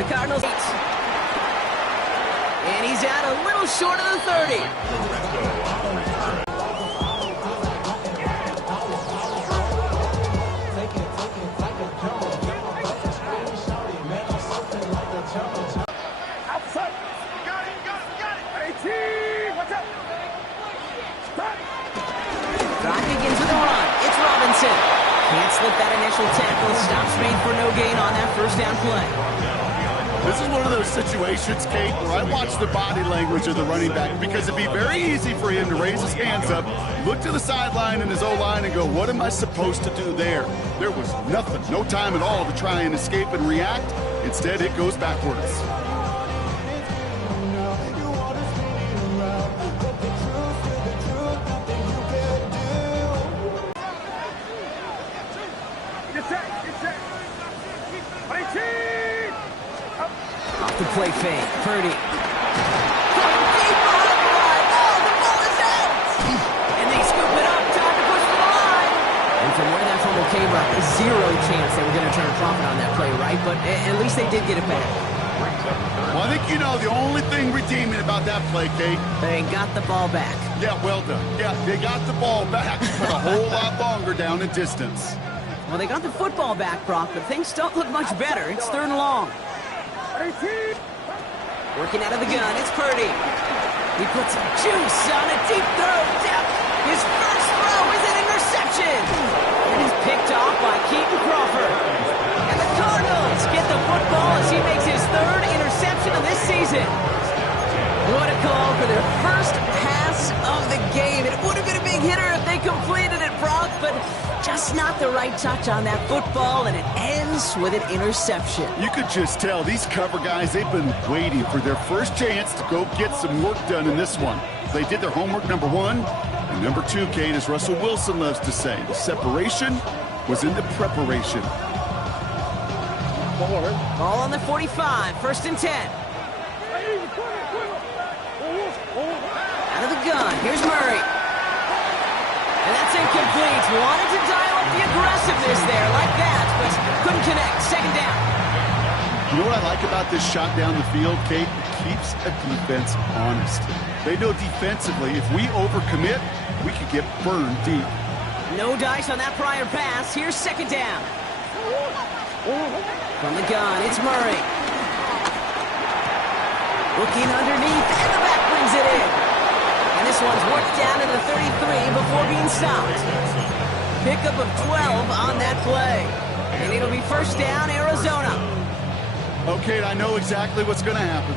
The Cardinals 8. And he's out a little short of the 30. Drive begins with a run. It's Robinson. Can't slip that initial tackle. Stops made for no gain on that first down play. This is one of those situations, Kate, where I watch the body language of the running back, because it'd be very easy for him to raise his hands up, look to the sideline and his O-line and go, what am I supposed to do there? There was nothing, no time at all to try and escape and react. Instead, it goes backwards. Off the play fake, Purdy. Oh, the ball is out! And they scoop it up, time to push the line. And from where that fumble came up, zero chance they were going to turn a profit on that play, right? But at least they did get it back. Well, I think you know the only thing redeeming about that play, Kate. They got the ball back. Yeah, well done. Yeah, they got the ball back, but a whole lot longer down in distance. Well, they got the football back, Brock, but things don't look much better. It's 3rd and long. Working out of the gun, it's Purdy. He puts some juice on a deep throw. His first throw is an interception. And he's picked off by Keaton Crawford. And the Cardinals get the football as he makes his 3rd interception of this season. What a call for their first pass of the game. It would have been a big hitter if they completed it, Brock, but just not the right touch on that football, and it ends with an interception. You could just tell these cover guys, they've been waiting for their first chance to go get some work done in this one. They did their homework, number 1. And number 2, Kate, as Russell Wilson loves to say, the separation was in the preparation. Ball on the 45, 1st and 10. Out of the gun, here's Murray. And that's incomplete. Wanted to dial up the aggressiveness there like that, but couldn't connect. 2nd down. You know what I like about this shot down the field, Kate? It keeps a defense honest. They know defensively, if we overcommit, we could get burned deep. No dice on that prior pass. Here's 2nd down. From the gun, it's Murray. Looking underneath, and the back brings it in. And this one's worked down to the 33 before being stopped. Pickup of 12 on that play. And it'll be 1st down, Arizona. Okay, I know exactly what's going to happen.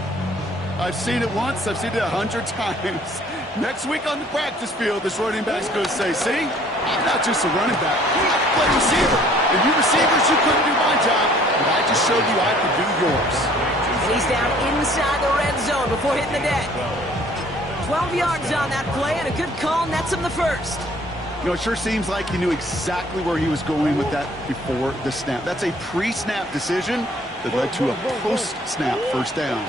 I've seen it once, I've seen it 100 times. Next week on the practice field, this running back's going to say, see, I'm not just a running back, I play receiver. And you receivers, you couldn't do my job, but I just showed you I could do yours. And he's down inside the red zone before hitting the deck. 12 yards on that play, and a good call nets him the 1st. You know, it sure seems like he knew exactly where he was going with that before the snap. That's a pre-snap decision that led to a post-snap 1st down.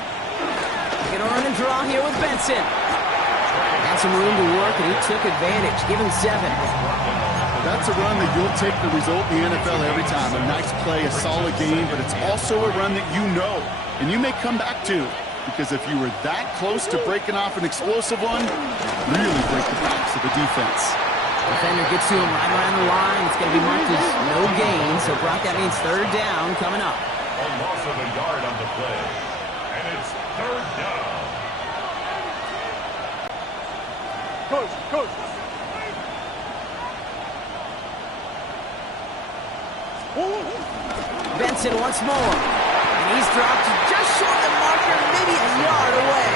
Gonna run and draw here with Benson. Had some room to work, and he took advantage. Give him 7. That's a run that you'll take the result in the NFL every time. A nice play, a solid game, but it's also a run that you know, and you may come back to. Because if you were that close to breaking off an explosive one, really break the backs of the defense. Defender gets to him right around the line. It's going to be marked as no gain. So, Brock, that means 3rd down coming up. A loss of a yard on the play. And it's 3rd down. Coach. Benson once more. And he's dropped just short of the marker, maybe a yard away.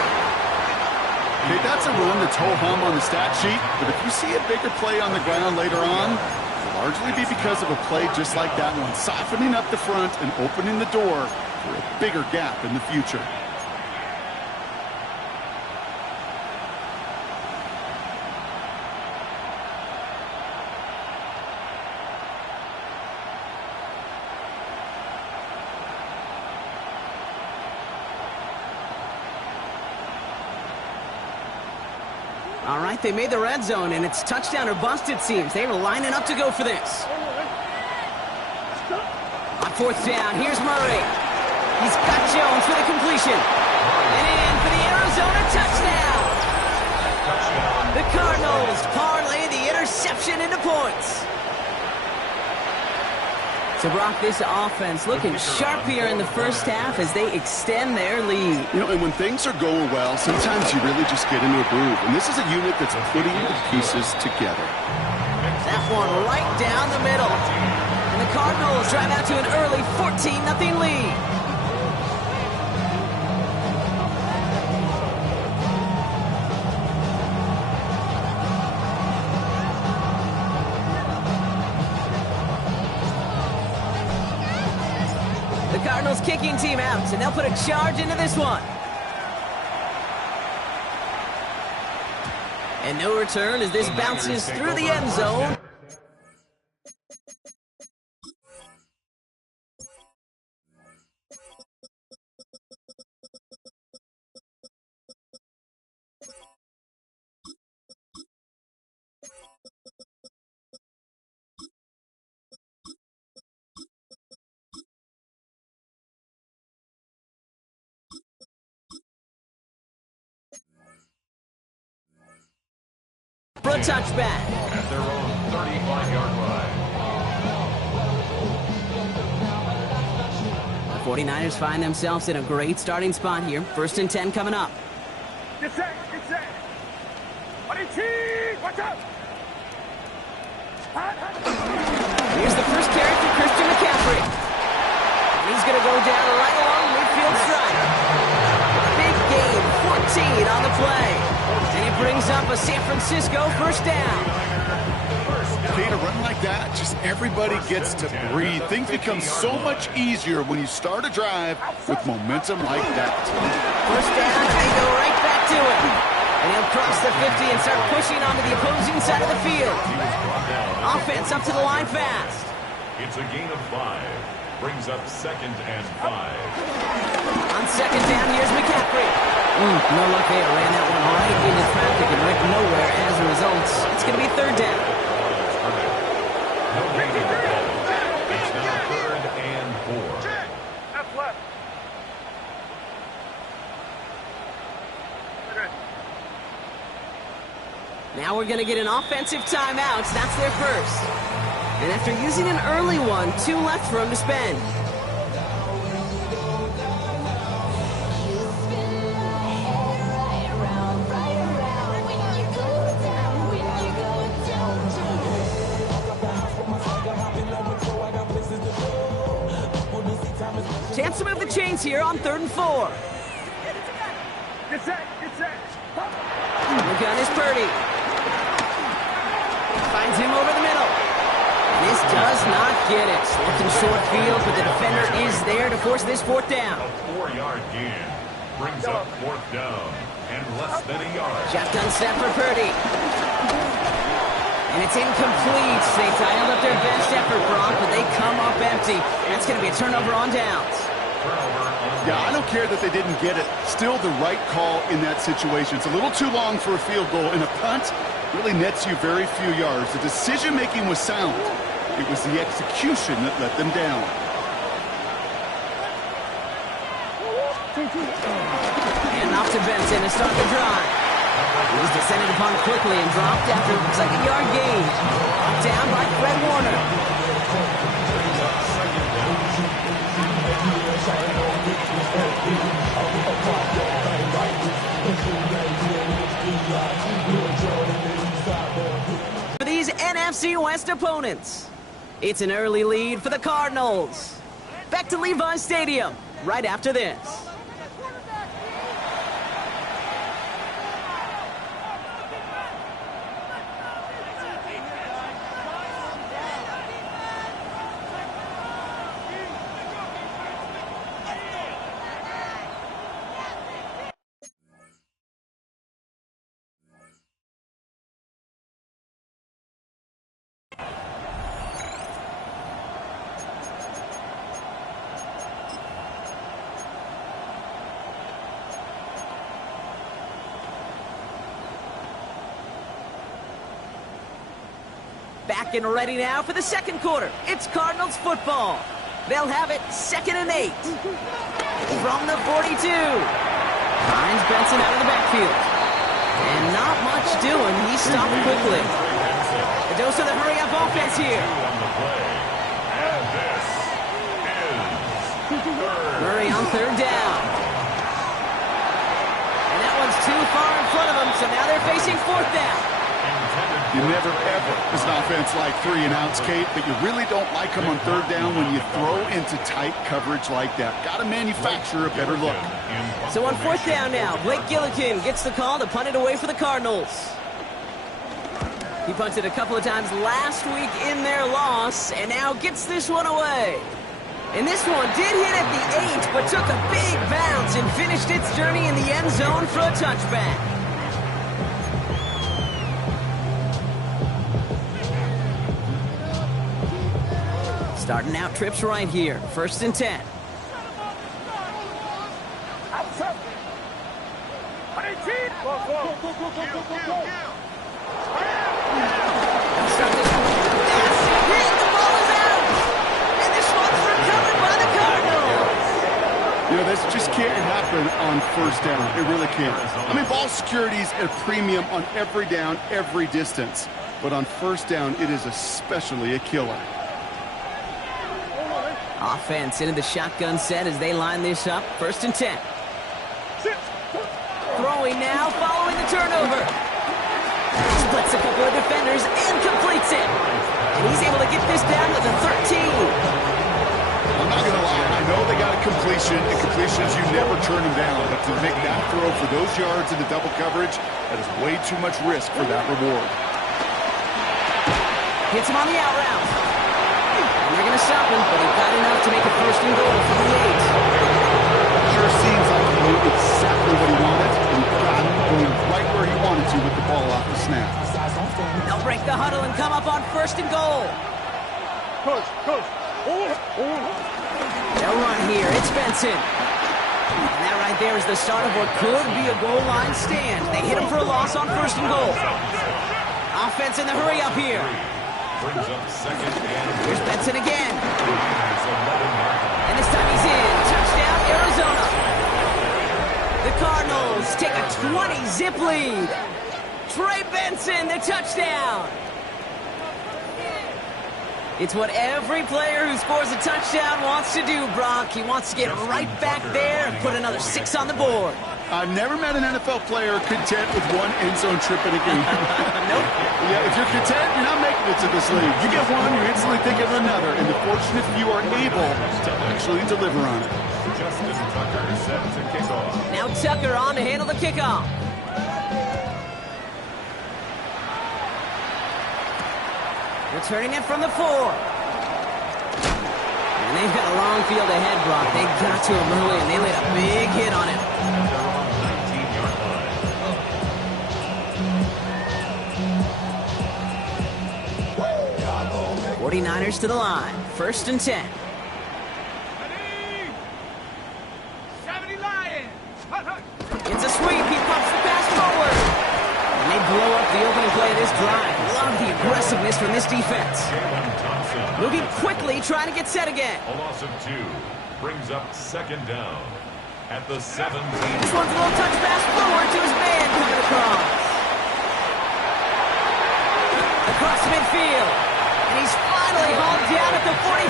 Okay, that's a run that's ho-hum on the stat sheet, but if you see a bigger play on the ground later on, it'll largely be because of a play just like that one, softening up the front and opening the door for a bigger gap in the future. All right, they made the red zone, and it's touchdown or bust, it seems. They were lining up to go for this. On 4th down, here's Murray. He's got Joe completion. And in for the Arizona touchdown. The Cardinals parlay the interception into points. So, Brock, this offense looking sharp here in the first half as they extend their lead. You know, and when things are going well, sometimes you really just get into a groove. And this is a unit that's putting the pieces together. That one right down the middle. And the Cardinals drive out to an early 14-0 lead. The Cardinals kicking team out, and they'll put a charge into this one. And no return as this bounces through the end zone. For a touchback. At their own 35-yard line. The 49ers find themselves in a great starting spot here. 1st and 10 coming up. Get set, get set. Watch out. Here's the first carry for Christian McCaffrey. And he's going to go down right along midfield strike. Big gain, 14 on the play. And he brings up a San Francisco first down. Okay, to run like that, just everybody gets to breathe. Things become so much easier when you start a drive with momentum like that. First down, and they go right back to it. And he'll cross the 50 and start pushing onto the opposing side of the field. Offense up to the line fast. It's a gain of 5. Brings up 2nd and 5. On 2nd down, here's McCaffrey. No luck there. Ran that one right into traffic and went nowhere as a result. It's going to be 3rd down. No gain of the ball. It's now 3rd and 4. Left, left. Now we're going to get an offensive timeout. That's their first. And after using an early one, 2 left for him to spend. Chance to move the chains here on 3rd and 4. Get set, get set. The gun is Purdy. Finds him over the middle. And this does not get it. Left in short field, but the defender is there to force this 4th down. A 4-yard gain. Brings up 4th down and less than a yard. Shotgun snap for Purdy. And it's incomplete. They dialed up their best effort, Brock, but they come up empty. That's going to be a turnover on downs. Yeah, I don't care that they didn't get it. Still the right call in that situation. It's a little too long for a field goal, and a punt really nets you very few yards. The decision-making was sound. It was the execution that let them down. And off to Benson to start the drive. He was descended upon quickly and dropped after a 2nd-yard gain. Brought down by Fred Warner. For these NFC West opponents, it's an early lead for the Cardinals. Back to Levi's Stadium right after this. Back and ready now for the 2nd quarter. It's Cardinals football. They'll have it 2nd and 8. from the 42. Finds Benson out of the backfield. And not much doing. He stopped quickly. A dose of the hurry-up offense here. Murray on third down. And that one's too far in front of him, so now they're facing fourth down. You never, ever, as an offense, like 3 and outs, Kate, but you really don't like them on third down when you throw into tight coverage like that. Got to manufacture a better look. So on fourth down now, Blake Gillikin gets the call to punt it away for the Cardinals. He punted a couple of times last week in their loss, and now gets this one away. And this one did hit at the 8, but took a big bounce and finished its journey in the end zone for a touchback. Starting out trips right here. 1st and 10. You know, this just can't happen on first down. It really can't. I mean, ball security's at a premium on every down, every distance. But on first down, it is especially a killer. Offense into the shotgun set as they line this up. 1st and 10. Throwing now, following the turnover. Splits a couple of defenders and completes it. And he's able to get this down to the 13. I'm not going to lie. I know they got a completion, and completions, you never turn them down. But to make that throw for those yards into double coverage, that is way too much risk for that reward. Hits him on the out route. And they're going to stop him, but he got enough to make a 1st and goal for the 8. Sure seems like he knew exactly what he wanted, and he got him going right where he wanted to with the ball off the snap. They'll break the huddle and come up on 1st and goal. They'll run here. It's Benson. And that right there is the start of what could be a goal line stand. They hit him for a loss on 1st and goal. Offense in the hurry up here. Here's Benson again. And this time he's in. Touchdown, Arizona. The Cardinals take a 20-zip lead. Trey Benson, the touchdown. It's what every player who scores a touchdown wants to do, Brock. He wants to get right back there and put another 6 on the board. I've never met an NFL player content with one end zone trip in a game. Nope. Yeah, if you're content, you're not making it to this league. You get one, you're instantly thinking of another. And the fortunate few are able to actually deliver on it. Justin Tucker set to kick off. Now Tucker on to handle the kickoff. Returning it from the 4. And they've got a long field ahead, Brock. They got to him early, and they laid a big hit on it. They're on the 19-yard line. 49ers to the line. 1st and 10. 70 Lions. It's a sweep. He pumps the pass forward. And they blow up the opening play of this drive. Love the aggressiveness from this defense. Moving quickly, trying to get set again. A loss of 2 brings up 2nd down at the 17. This one's a little touch pass forward to his man coming across. Across midfield. And he's finally hauled down at the 43.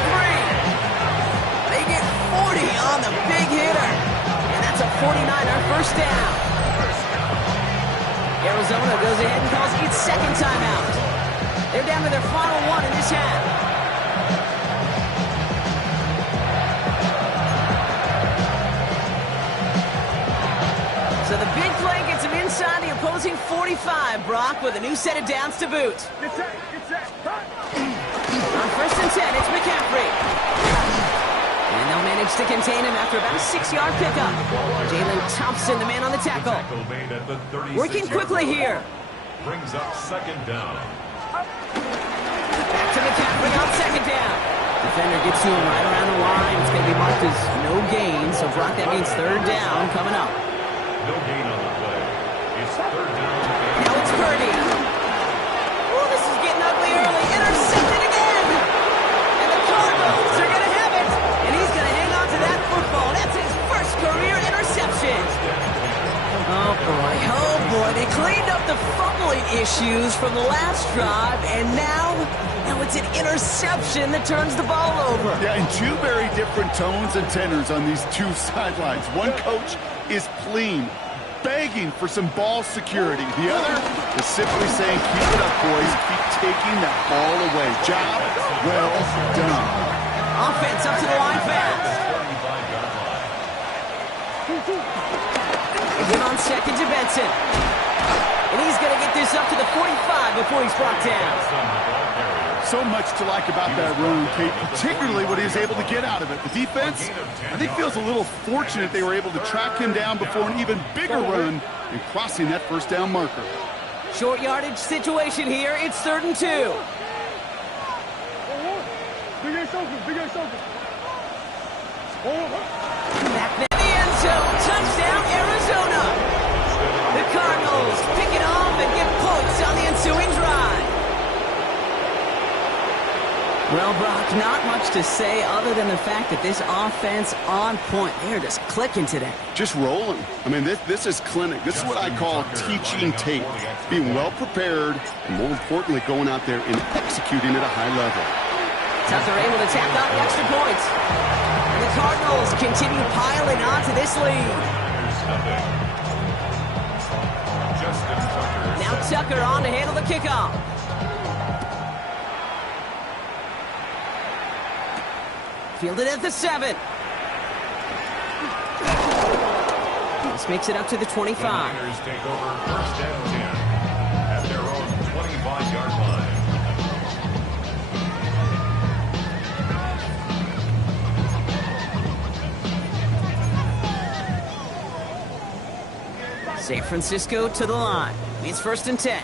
They get 40 on the big hitter. And that's a 49er 1st down. Arizona goes ahead and calls its 2nd timeout. They're down to their final 1 in this half. So the big play gets him inside the opposing 45, Brock, with a new set of downs to boot. Get set. On 1st and 10, it's McCaffrey. And they'll manage to contain him after about a 6-yard pickup. Jalen Thompson, the man on the tackle. Working quickly here. Brings up 2nd down. Back to McCaffrey on 2nd down. Defender gets to him right around the line. It's going to be marked as no gain. So, Brock, that means 3rd down coming up. No gain on the play. It's 3rd down. Now it's Purdy. Oh, this is getting ugly early. Intercepted again. And the Cardinals are going to have it. And he's going to hang on to that football. That's his 1st issues from the last drive, and now it's an interception that turns the ball over. Yeah, and two very different tones and tenors on these two sidelines. One coach is pleading, begging for some ball security. The other is simply saying, keep it up, boys. Keep taking that ball away. Job well done. Offense up to the line fast. Again on second to Benson. And he's going to get this up to the 45 before he's brought down. So much to like about that run, Kate, particularly what he was able to get out of it. The defense, I think, feels a little fortunate they were able to track him down before an even bigger run and crossing that first down marker. Short yardage situation here. It's 3rd and 2. Back in the end zone. Touchdown, Arizona. The Cardinals pick it off and get points on the ensuing drive. Well, Brock, not much to say other than the fact that this offense on point. They're just clicking today. Just rolling. I mean, this is clinic. This is what I call teaching tape. Being well prepared, and more importantly, going out there and executing at a high level. Tucker able to tack on the extra points. And the Cardinals continue piling onto this lead. Now Tucker on to handle the kickoff. Fielded at the 7. This makes it up to the 25. The Niners take over 1st and 10 at their own 25-yard line. San Francisco to the line. It's 1st and 10.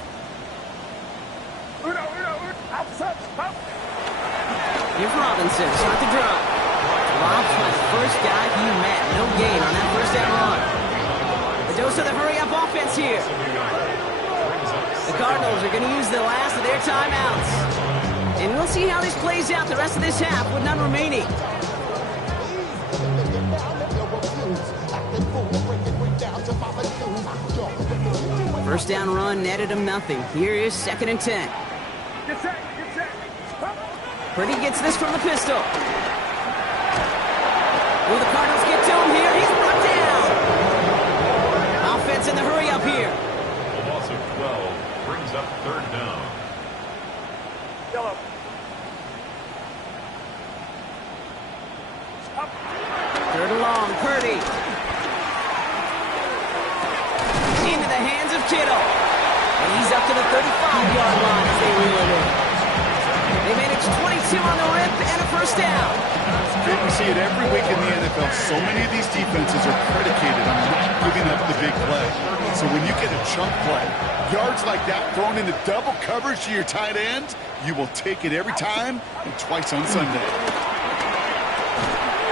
Here's Robinson, start the drive. Rob's my first guy he met. No gain on that first down run. The dose of the hurry-up offense here. The Cardinals are going to use the last of their timeouts. And we'll see how this plays out the rest of this half with none remaining. First down run netted him nothing. Here is 2nd and 10. Purdy gets this from the pistol. Will the Cardinals get to him here? He's brought down. Offense in the hurry up here. A loss of 12 brings up 3rd down. Third and long, Purdy. Into the hands of Kittle. And he's up to the 35-yard line as they reel it in. They managed 22 on the rip and a first down. We see it every week in the NFL. So many of these defenses are predicated on not giving up the big play. So when you get a chunk play, yards like that thrown into double coverage to your tight end, you will take it every time and twice on Sunday.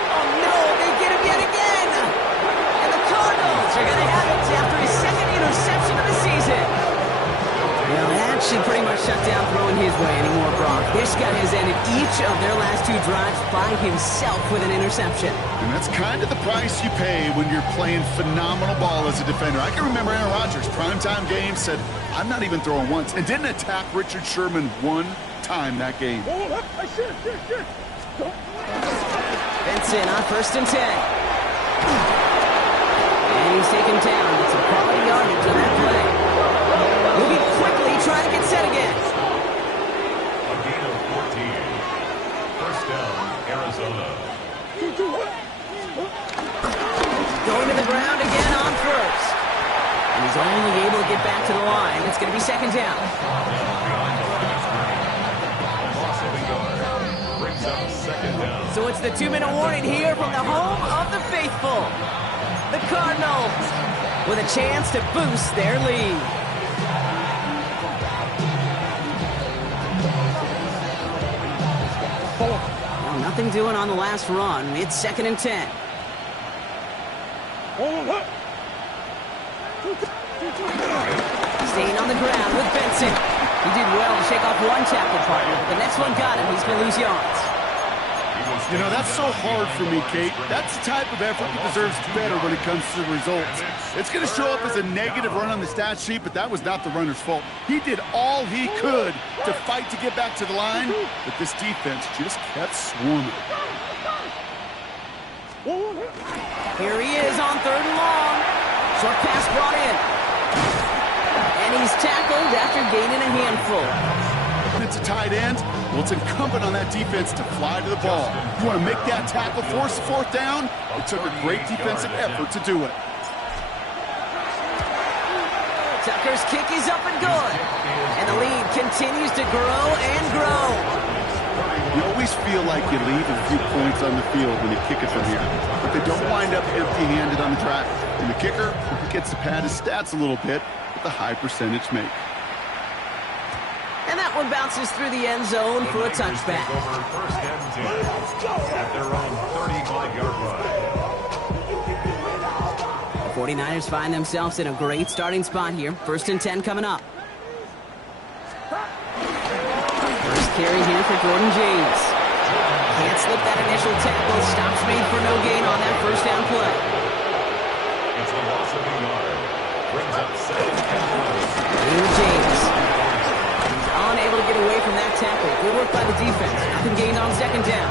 Oh no, they get him yet again. And the Cardinals are going to have it after his 2nd interception of the season. Well, that should pretty much shut down throwing his way anymore, Brock. This guy has ended each of their last 2 drives by himself with an interception. And that's kind of the price you pay when you're playing phenomenal ball as a defender. I can remember Aaron Rodgers, primetime game, said, I'm not even throwing once, and didn't attack Richard Sherman one time that game. Benson on 1st and 10. And he's taken down. It's a quality yardage on that play. Moving quickly, trying to get set again. A gain of 14. First down, Arizona. Going to the ground again on first. And he's only able to get back to the line. It's going to be 2nd down. Loss of a yard brings up 2nd down. So it's the 2-minute warning here from the home of the faithful. The Cardinals with a chance to boost their lead. Well, nothing doing on the last run. It's 2nd and 10. Staying on the ground with Benson. He did well to shake off one tackle partner, but the next one got him. He's going to lose yards. He was You know, that's so hard for me, Kate. That's the type of effort that deserves better when it comes to the results. It's going to show up as a negative run on the stat sheet, but that was not the runner's fault. He did all he could to fight to get back to the line, but this defense just kept swarming. Here he is on 3rd and long. Short pass brought in. And he's tackled after gaining a handful. It's a tight end. Well, it's incumbent on that defense to fly to the ball. You want to make that tackle, force the 4th down? It took a great defensive effort to do it. Tucker's kick is up and good. And the lead continues to grow and grow. You always feel like you leave a few points on the field when you kick it from here. But they don't wind up empty-handed on the track. And the kicker gets to pad his stats a little bit with a high percentage make. And that one bounces through the end zone for a touchback. Over 1st and 10 at their own 35-yard line. The 49ers find themselves in a great starting spot here. 1st and 10 coming up. First carry here for Jordan James. Can't slip that initial tackle. Stops made for no gain on that 1st down play. It's a loss of a yard. Brings up 2nd and 1. James. Unable to get away from that tackle. Good work by the defense. Nothing gained on 2nd down.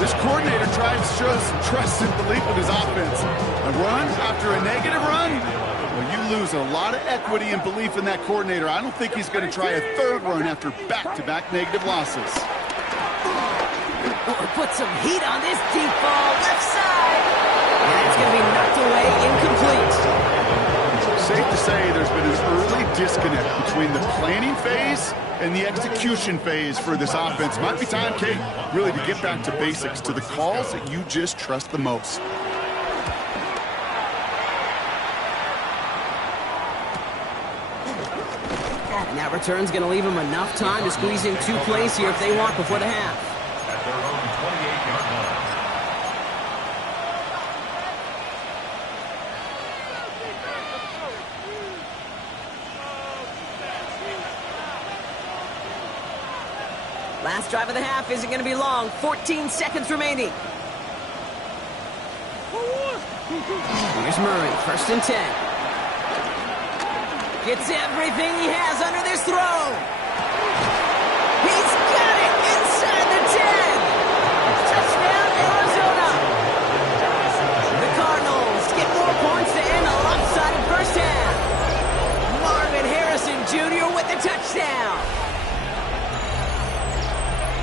This coordinator tries to show some trust and belief in his offense. A run after a negative run? Well, you lose a lot of equity and belief in that coordinator. I don't think he's going to try a 3rd run after back-to-back negative losses. Put some heat on this deep ball. Left side. And it's going to be knocked away, incomplete. Safe to say there's been an early disconnect between the planning phase and the execution phase for this offense. Might be time, Kate, really to get back to basics, to the calls that you just trust the most. And that return's going to leave them enough time to squeeze in 2 plays here if they want before the half. At their own 28-yard line. Last drive of the half isn't going to be long. 14 seconds remaining. Here's Murray, 1st and 10. Gets everything he has under this throw. He's got it inside the 10. Touchdown, Arizona. The Cardinals get more points to end a lopsided 1st half. Marvin Harrison Jr. with the touchdown.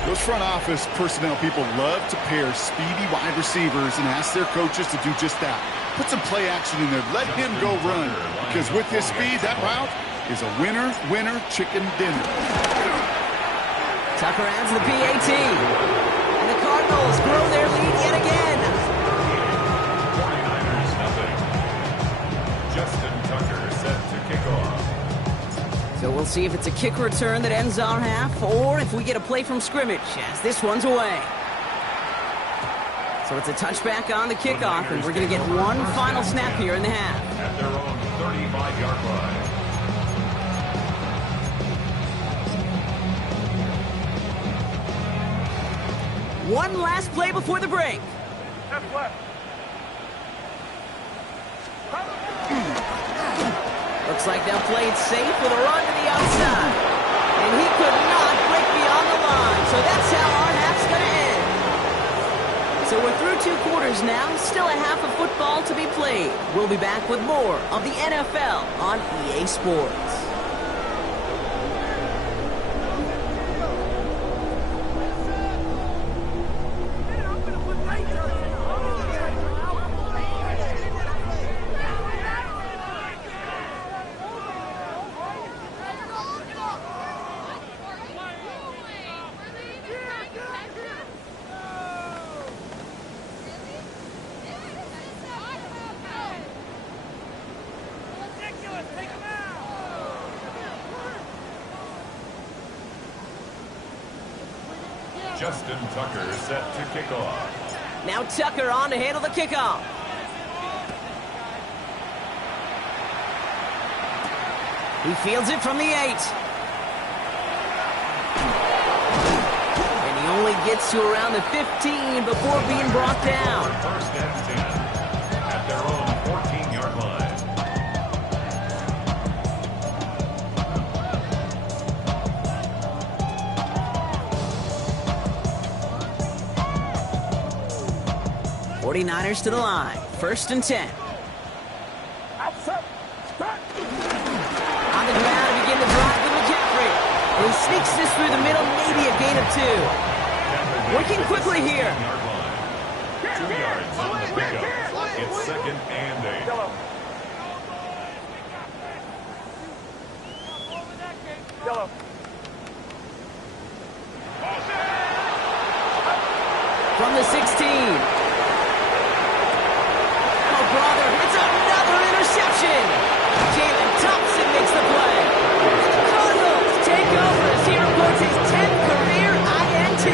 Those front office personnel people love to pair speedy wide receivers and ask their coaches to do just that. Put some play action in there. Let him go run. Because with his speed, that route is a winner chicken dinner. Tucker adds the PAT. And the Cardinals grow their lead yet again. 49ers nothing. Justin Tucker set to kick off. So we'll see if it's a kick return that ends our half, or if we get a play from scrimmage, as this one's away. So it's a touchback on the kickoff, and we're going to get one final snap here in the half. At their own 35-yard line. One last play before the break. Looks like they'll play it safe with a run to the outside. And he could not break beyond the line, so that's how our half's going to end. So we're through 2 quarters now, still a half of football to be played. We'll be back with more of the NFL on EA Sports. Justin Tucker set to kick off. Now Tucker on to handle the kickoff. He fields it from the 8. And he only gets to around the 15 before being brought down. First and 10 at their own 14-yard line. '49ers to the line. First and 10. On the ground to begin the drive with McCaffrey. And he sneaks this through the middle, maybe a gain of 2. Working quickly here. 2 yards on the pickup. It's second and 8. From the 16. Oh, brother, it's another interception. Jalen Thompson makes the play. Cardinals take over as he reports his 10th career INT.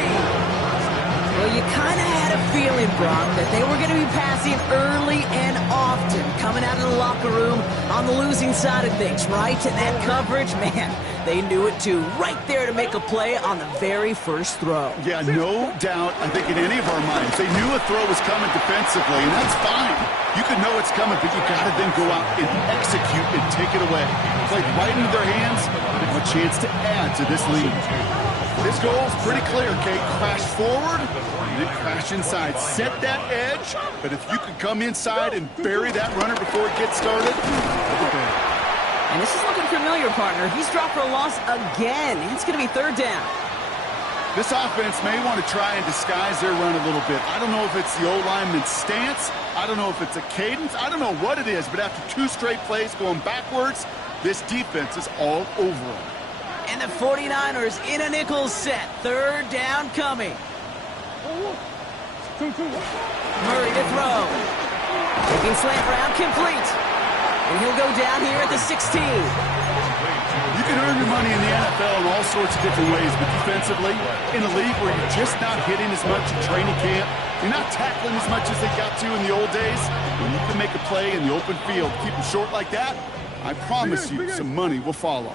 Well, you kind of had a feeling, Brock, that they were going to be passing early and often, coming out of the locker room on the losing side of things, right? And that coverage, man, they knew it too. Right there to make a play on the very first throw. Yeah, no doubt, I think in any of our minds, they knew a throw was coming defensively, and that's fine. You could know it's coming, but you got to then go out and execute and take it away. Played right into their hands, and a chance to add to this lead. This goal is pretty clear, Kate. Crash forward, and then crash inside. Set that edge, but if you could come inside and bury that runner before it gets started, okay. And this is looking familiar, partner. He's dropped for a loss again. It's going to be third down. This offense may want to try and disguise their run a little bit. I don't know if it's the O-lineman's stance. I don't know if it's a cadence. I don't know what it is, but after 2 straight plays going backwards, this defense is all over them. And the 49ers in a nickel set. Third down coming. Murray to throw. Taking slant route complete. And he'll go down here at the 16. You can earn your money in the NFL in all sorts of different ways, but defensively, in a league where you're just not hitting as much in training camp, you're not tackling as much as they got to in the old days, when you can make a play in the open field, keep them short like that, I promise you some money will follow.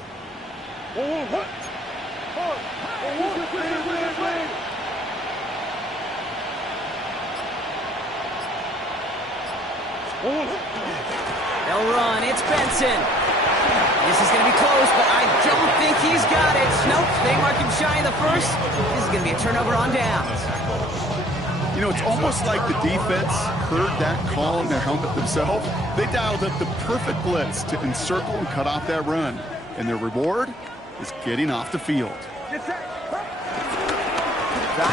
They'll run. It's Benson. This is going to be close, but I don't think he's got it. Nope, they mark him shy of the first. This is going to be a turnover on downs. You know, it's almost like the defense heard that call in their helmet themselves. They dialed up the perfect blitz to encircle and cut off that run. And their reward is getting off the field. Drive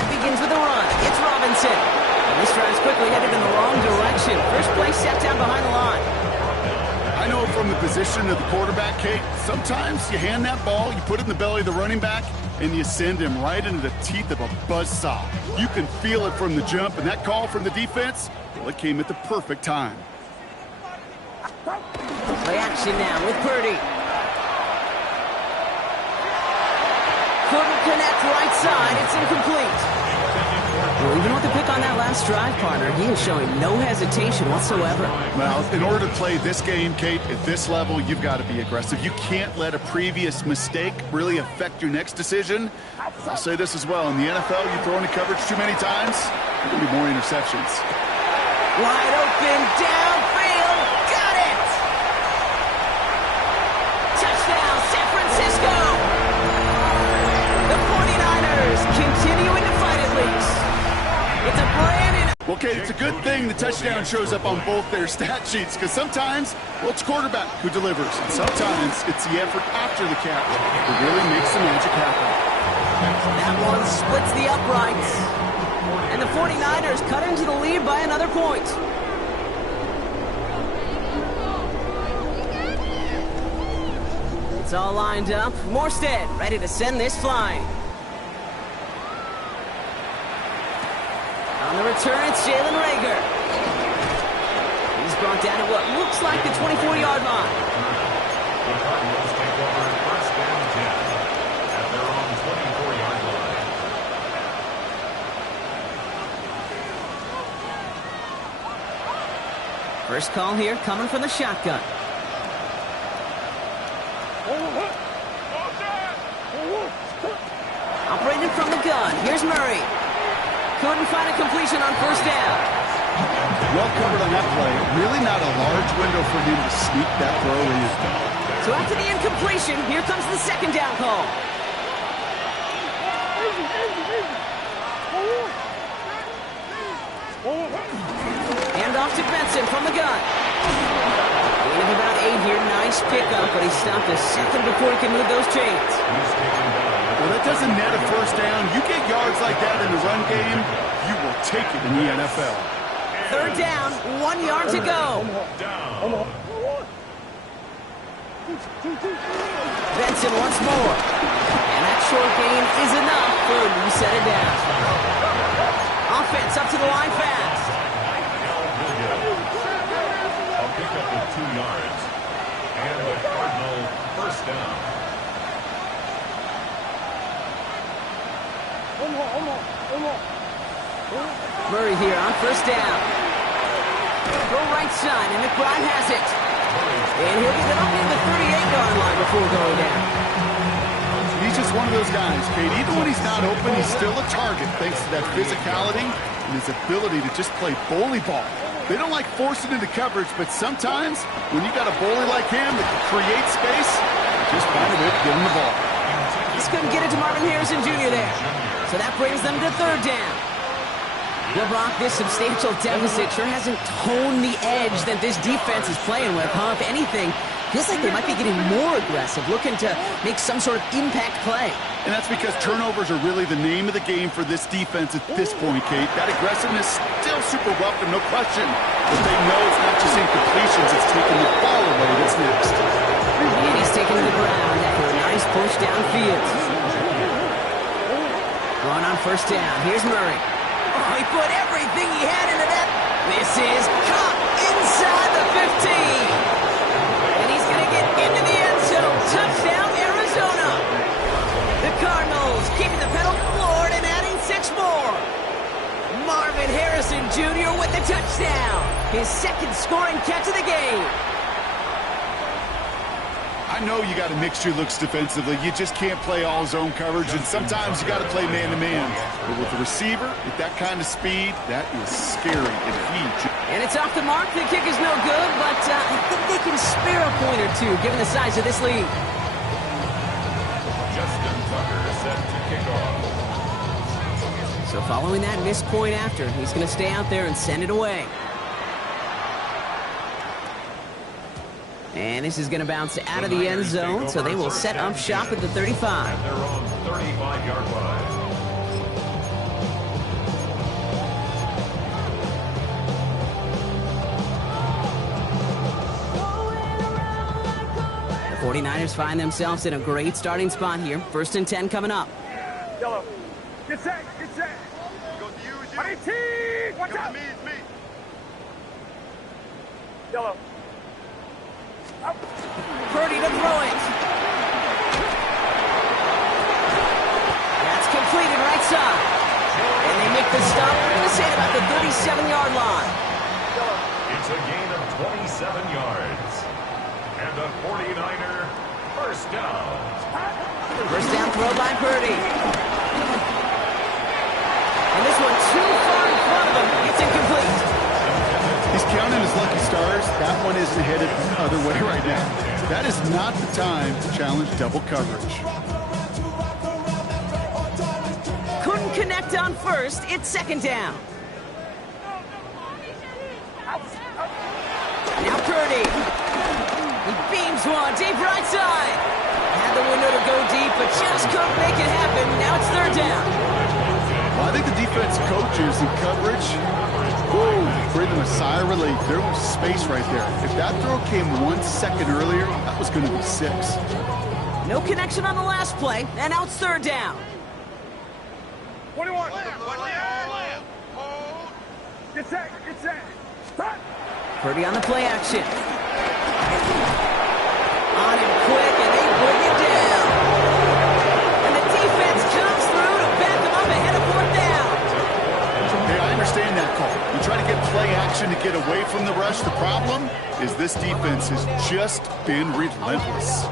begins with a run. It's Robinson. And this drive's quickly headed in the wrong direction. First play set down behind the line. I know from the position of the quarterback, Kate, sometimes you hand that ball, you put it in the belly of the running back, and you send him right into the teeth of a buzzsaw. You can feel it from the jump, and that call from the defense, well, it came at the perfect time. Play action now with Purdy. Couldn't connect right side. It's incomplete. Well, even with the pick on that last drive, partner, he is showing no hesitation whatsoever. Well, in order to play this game, Kate, at this level, you've got to be aggressive. You can't let a previous mistake really affect your next decision. I'll say this as well. In the NFL, you throw into coverage too many times, there will be more interceptions. Wide open, downfield, got it! Touchdown, San Francisco! The 49ers continuing to fight at least. It's a brand new... Well, Kate, it's a good thing the touchdown shows up on both their stat sheets, because sometimes, well, it's quarterback who delivers, and sometimes it's the effort after the catch that really makes the magic happen. That one splits the uprights. And the 49ers cut into the lead by another point. It's all lined up. Morstead ready to send this flying. On the return, it's Jalen Reagor. He's brought down at what looks like the 24-yard line. The Cardinals take over first and 10 at their own 24-yard line. First call here coming from the shotgun. operating from the gun. Here's Murray. Couldn't find a completion on first down. Well covered on that play. Really not a large window for him to sneak that throw in. So after the incompletion, here comes the second down call. Hand off to Benson from the gun. Gain of about 8 here. Nice pickup, but he stopped a second before he can move those chains. Well, that doesn't net a first down. You get yards like that in the run game, you will take it in the NFL. Third down, 1 yard to go. Benson once more. And that short gain is enough for a new set of downs. Offense up to the line fast. A pickup of 2 yards. And the Cardinal first down. Murray here on first down. Go right side, and McBride has it. And he'll get it up near the 38-yard line before going down. He's just one of those guys, Kate. Even when he's not open, he's still a target thanks to that physicality and his ability to just play bully ball. They don't like forcing into coverage, but sometimes when you got a bully like him that can create space, just find a way to get him the ball. Just couldn't get it to Marvin Harrison Jr. there. So that brings them to third down. Well, Brock, this substantial deficit sure hasn't toned the edge that this defense is playing with, huh? If anything, feels like they might be getting more aggressive, looking to make some sort of impact play. And that's because turnovers are really the name of the game for this defense at this point, Kate. That aggressiveness still super welcome, no question. But they know it's not just incompletions, it's taking the ball away that's next. And he's taken to the ground after a nice push downfield. Going on first down. Here's Murray. Oh, he put everything he had into that. This is caught inside the 15. And he's going to get into the end zone. Touchdown, Arizona. The Cardinals keeping the pedal floored and adding 6 more. Marvin Harrison Jr. with the touchdown. His second scoring catch of the game. I know you got to mix your looks defensively. You just can't play all zone coverage, and sometimes you got to play man-to-man. But with the receiver, with that kind of speed, that is scary and huge. And it's off the mark. The kick is no good, but I think they can spare a point or two, given the size of this lead. Justin Tucker set to kick off. So following that missed point after, he's going to stay out there and send it away. And this is going to bounce out of the end zone, so they will set up shop at the 35. And they're on 35-yard line. The 49ers find themselves in a great starting spot here. 1st and 10 coming up. Yellow. Get set. Get set. Go to you. 18. Watch out. It's me. Yellow. Purdy to throw it. That's completed right side. And they make the stop. We're going to say it about the 37-yard line. It's a gain of 27 yards. And the 49er first down. First down throw by Purdy. And this one too far in front of him. It's incomplete. He's counting his lucky stars. That one isn't headed the other way right now. That is not the time to challenge double coverage. Couldn't connect on first. It's second down. Now Purdy. He beams one deep right side. Had the window to go deep, but just couldn't make it happen. Now it's third down. Well, I think the defense coaches in coverage, breathing a sigh of relief. There was space right there. If that throw came 1 second earlier, that was going to be 6. No connection on the last play, and now it's third down. 21. Get set. Get set. Stop. Purdy on the play action. On him quick, and they bring it down. And the defense comes through to back them up ahead of fourth down. Hey, I understand that call. You try to get play action to get away from the rush. The problem is this defense has just been relentless.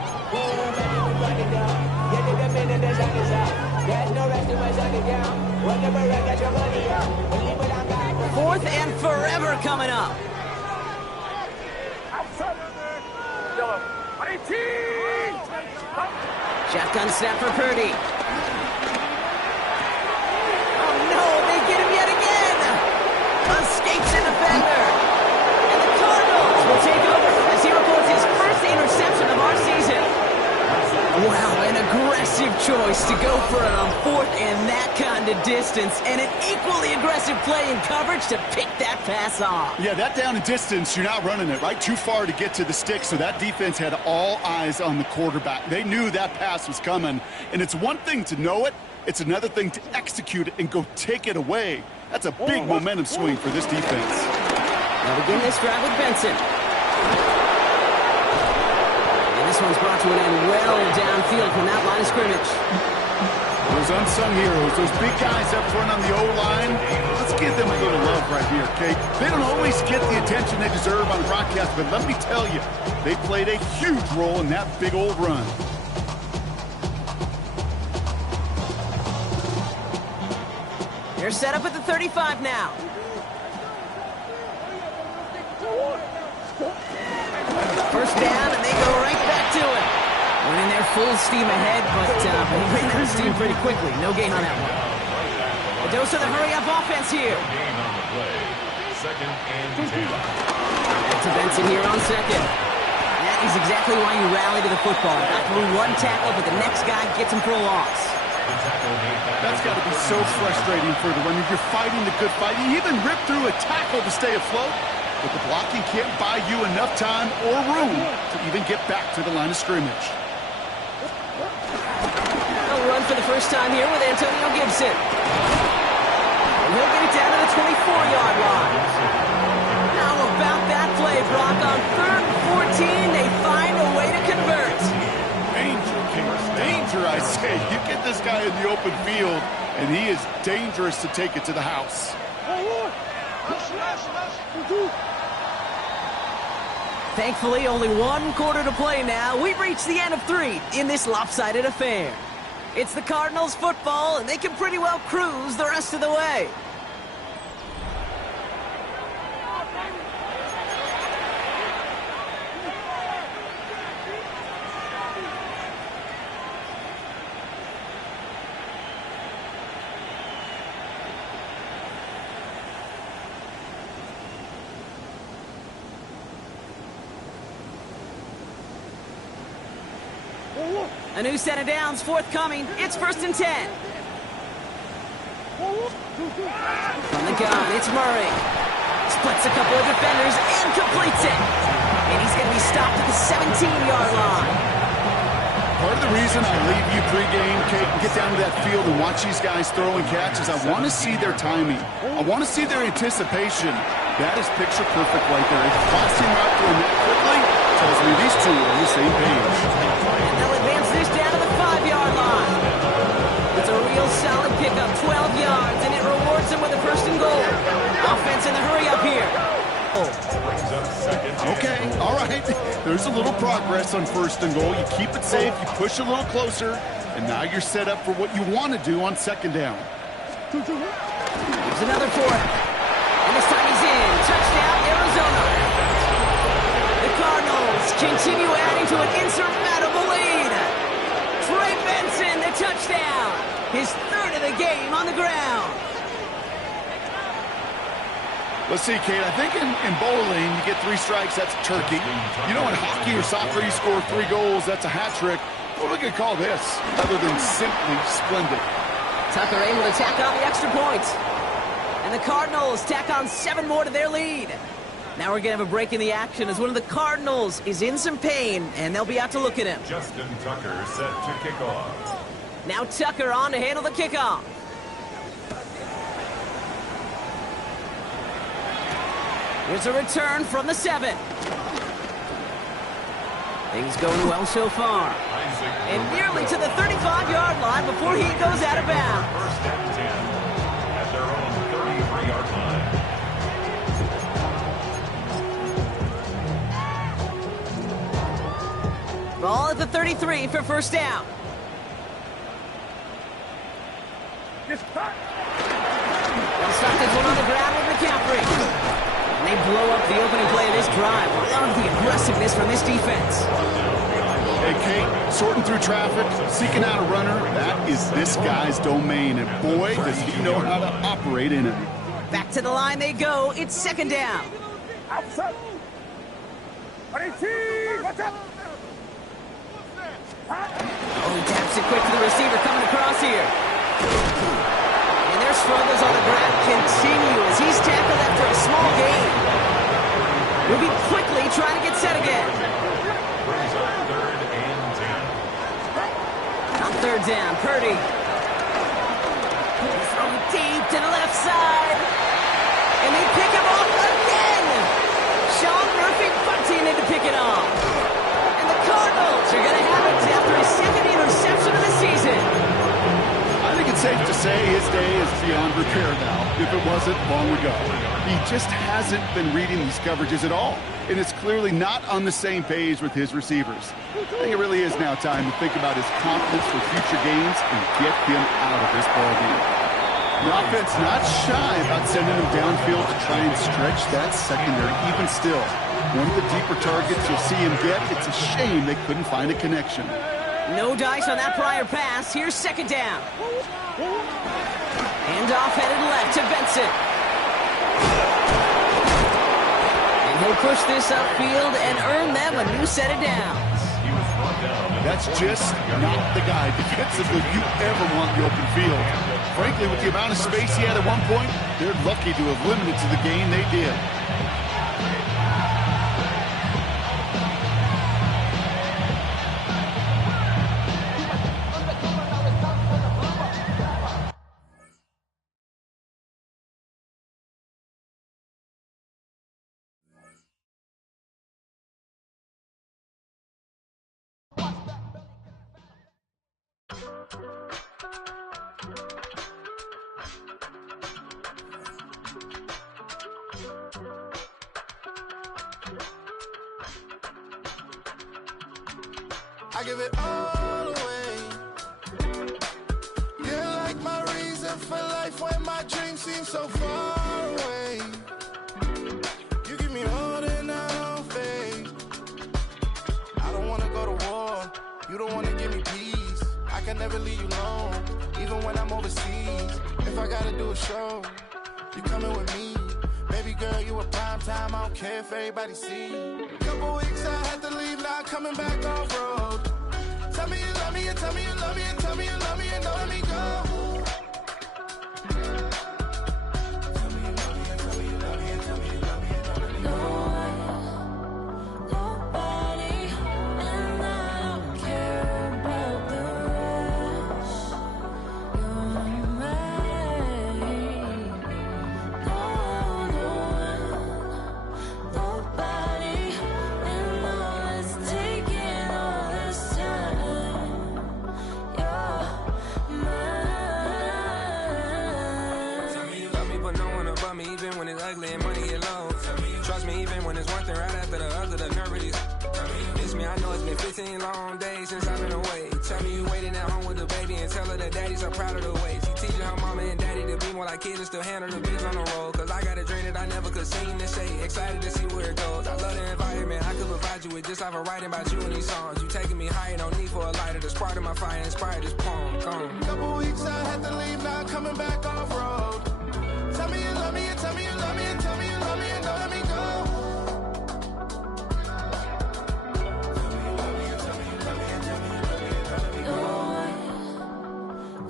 Fourth and forever coming up. Outside. Yellow. 18. Shotgun snap for Purdy. Oh no, they get him yet again. Escapes a defender. And the Cardinals will take over as he reports his first interception of our season. Wow, an aggressive choice to go for it on fourth and that kind of distance, and an equally aggressive play in coverage to pick that pass off. Yeah, that down and distance, you're not running it, right? Too far to get to the stick, so that defense had all eyes on the quarterback. They knew that pass was coming, and it's one thing to know it, it's another thing to execute it and go take it away. That's a big momentum swing for this defense. Now begin this drive with Benson. This one's brought to an end well downfield from that line of scrimmage. Those unsung heroes, those big guys up front on the O-line, let's give them a little love right here, Kate. They don't always get the attention they deserve on broadcast, but let me tell you, they played a huge role in that big old run. They're set up at the 35 now. First down, and they go right back to it. Went in there full steam ahead, but he ran out of steam pretty quickly. No gain on that one. A dose of the hurry-up offense here. Gain on the play. Second and 10. Back to Benson here on second. That is exactly why you rally to the football. Got through one tackle, but the next guy gets him for a loss. That's got to be so frustrating for the runner. You're fighting the good fight. You even rip through a tackle to stay afloat. But the blocking can't buy you enough time or room to even get back to the line of scrimmage. They'll run for the first time here with Antonio Gibson. And he'll get it down to the 24-yard line. How about that play, Brock? On 3rd and 14, they find a way to convert. Danger, Kings. Danger, I say. You get this guy in the open field, and he is dangerous to take it to the house. Thankfully, only one quarter to play now. We've reached the end of 3 in this lopsided affair. It's the Cardinals football, and they can pretty well cruise the rest of the way. A new set of downs forthcoming. It's 1st and 10. From the gun, it's Murray. Splits a couple of defenders and completes it. And he's going to be stopped at the 17-yard line. Part of the reason I leave you pregame, Kate, and get down to that field and watch these guys throw and catch is I want to see their timing. I want to see their anticipation. That is picture perfect right there. If crossing route going that quickly tells me these two are on the same page. And they'll advance this down to the 5-yard line. It's a real solid pickup, 12 yards, and it rewards them with a 1st and goal. Offense in the hurry-up here. Okay, all right. There's a little progress on 1st and goal. You keep it safe, you push a little closer, and now you're set up for what you want to do on 2nd down. Here's another for it. And this time he's in. Touchdown, Arizona. The Cardinals continue adding to an insurmountable lead. Trey Benson, the touchdown. His 3rd of the game on the ground. Let's see, Kate, I think in bowling, you get 3 strikes, that's a turkey. You know, in hockey or soccer, you score 3 goals, that's a hat trick. What are we going to call this, other than simply splendid? Tucker able to tack on the extra point. And the Cardinals tack on 7 more to their lead. Now we're going to have a break in the action as one of the Cardinals is in some pain, and they'll be out to look at him. Justin Tucker set to kick off. Now Tucker on to handle the kickoff. Here's a return from the 7. Things going well so far. And nearly to the 35-yard line before he goes out of bounds. 1st and 10 at their own 33-yard line. Ball at the 33 for 1st down. Just cut. Stockton's one on the ground with McCaffrey. And they blow up the opening play of this drive. Love the aggressiveness from this defense. Hey, Kate, sorting through traffic, seeking out a runner, that is this guy's domain. And boy, does he know how to operate in it. Back to the line they go. It's second down. Outside. 18. What's up? Oh, he taps it quick to the receiver coming across here. And their struggles on the ground continue as he's tackled after a small gain. Moving quickly, trying to get set again. On third down, Purdy. Throwing deep to the left side. And they pick him off again. Sean Murphy Bunting in to pick it off. And the Cardinals are going to have it after his second interception of the season. I think it's safe to say his day is beyond repair now, if it wasn't long ago. He just hasn't been reading these coverages at all, and it's clearly not on the same page with his receivers. I think it really is now time to think about his confidence for future games and get him out of this ballgame. The offense not shy about sending him downfield to try and stretch that secondary. Even still, one of the deeper targets you'll see him get, it's a shame they couldn't find a connection. No dice on that prior pass. Here's second down. Handoff headed left to Benson. And he'll push this upfield and earn them a new set of downs. That's just not the guy defensively you ever want in the open field. Frankly, with the amount of space he had at one point, they're lucky to have limited to the gain they did. I give it all away. You're like my reason for life when my dreams seem so far away. You give me all that I don't fade. I don't wanna go to war. You don't wanna give me peace. I can never leave you alone, even when I'm overseas. If I gotta do a show, you coming with me. Baby girl, you a prime time. I don't care if everybody see. Couple weeks I had to leave, now coming back off road. Tell me you love me, and tell me you love me, and tell me you love me, and don't let me go. Tell me you love me, and tell me you love me, and tell me you love me, and don't let me go. Nobody, and I don't care about the rest. You're mine. Nobody, and all it's taking all this time. You're mine. Tell me you love me, but no one above me, even when it's ugly and money get low. Trust me, even when it's one thing right after the other, the nerve of these. Miss me, I know it's been 15 long days since I've been away. Tell me you waiting at home with the baby and tell her that daddy's so proud of the way. She teaching her mama and daddy to be more like kids and still handle the biz on the road. Cause I got a dream that I never could sing and say. Excited to see where it goes. I love the environment. I could provide you with just like I'm writing about you in these songs. You taking me higher, no need for a lighter. The spark of my fire inspired this poem. Gone. Couple weeks I had to leave, now coming back off road. Tell me you love me, and tell me you love me, and tell me you love me, and don't let me go.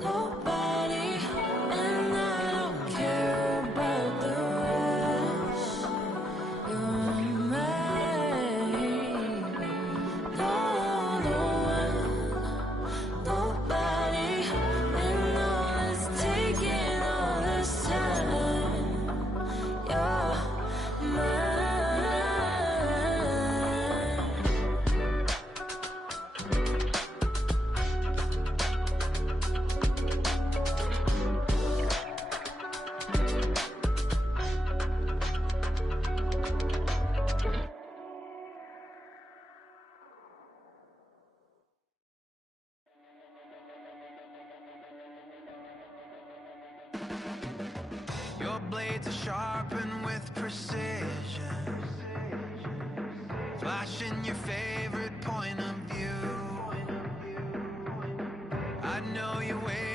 Nobody, and I don't care about the rest. You're mine. Nobody, and all it's taking all this time. You're mine. blades are sharpened with precision, flashing your favorite point of view. I know you're waiting